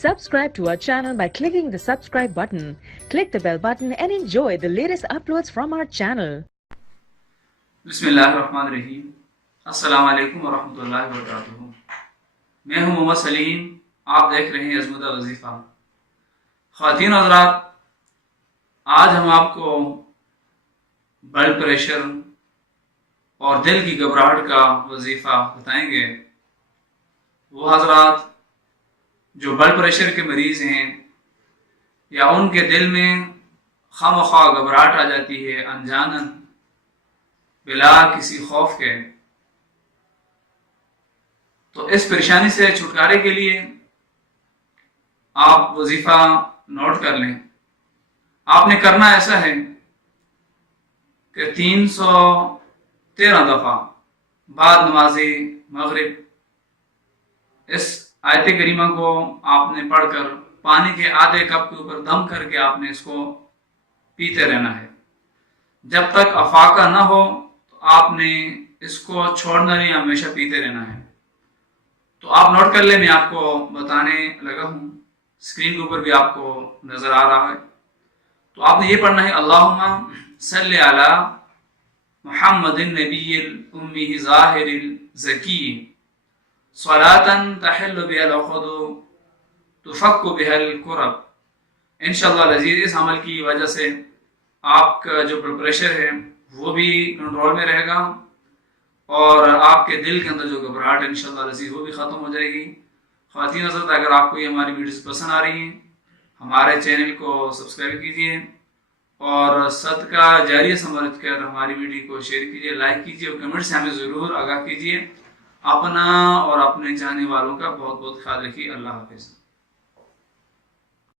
Subscribe to our channel by clicking the subscribe button. Click the bell button and enjoy the latest uploads from our channel. बिस्मिल्लाहिर्रहमानिर्रहीम। अस्सलाम वालेकुम वरहमतुल्लाहि वबरकातुहू। मैं हूं मोहम्मद सलीम, आप देख रहे हैं अज़मुदा वजीफ़ा। ख़वातीन और हज़रात, आज हम आपको ब्लड प्रेशर और दिल की घबराहट का वजीफ़ा बताएंगे। वो हज़रात जो ब्लड प्रेशर के मरीज़ हैं या उनके दिल में खामख्वाह घबराहट आ जाती है अनजानन बिला किसी खौफ के, तो इस परेशानी से छुटकारे के लिए आप वजीफा नोट कर लें। आपने करना ऐसा है कि 313 दफा बाद नमाज़े मगरिब इस आयत करीमा को आपने पढ़कर पानी के आधे कप के ऊपर दम करके आपने इसको पीते रहना है। जब तक अफाका ना हो तो आपने इसको छोड़ना नहीं, हमेशा पीते रहना है। तो आप नोट कर ले, मैं आपको बताने लगा हूँ, स्क्रीन के ऊपर भी आपको नजर आ रहा है। तो आपने ये पढ़ना है, अल्लाहुम्मा सल्ली अला मुहम्मदिन नबिय्यिल उम्मी ज़ाहिरिल ज़की सलातन तहल्लु बिहल उक़दु तुफ़क्कु बिहल कुरब। इंशाअल्लाह अज़ीज़ इस अमल की वजह से आपका जो ब्लड प्रेशर है वो भी कंट्रोल में रहेगा और आपके दिल के अंदर जो घबराहट है इंशाअल्लाह अज़ीज़ वो भी ख़त्म हो जाएगी। ख़वातीन हज़रात, अगर आपको ये हमारी वीडियोस पसंद आ रही हैं, हमारे चैनल को सब्सक्राइब कीजिए और सदका जारिया समझ कर हमारी वीडियो को शेयर कीजिए, लाइक कीजिए और कमेंट से हमें ज़रूर आगाह कीजिए। अपना और अपने चाहने वालों का बहुत बहुत ख्याल रखिए। अल्लाह हाफ़िज़।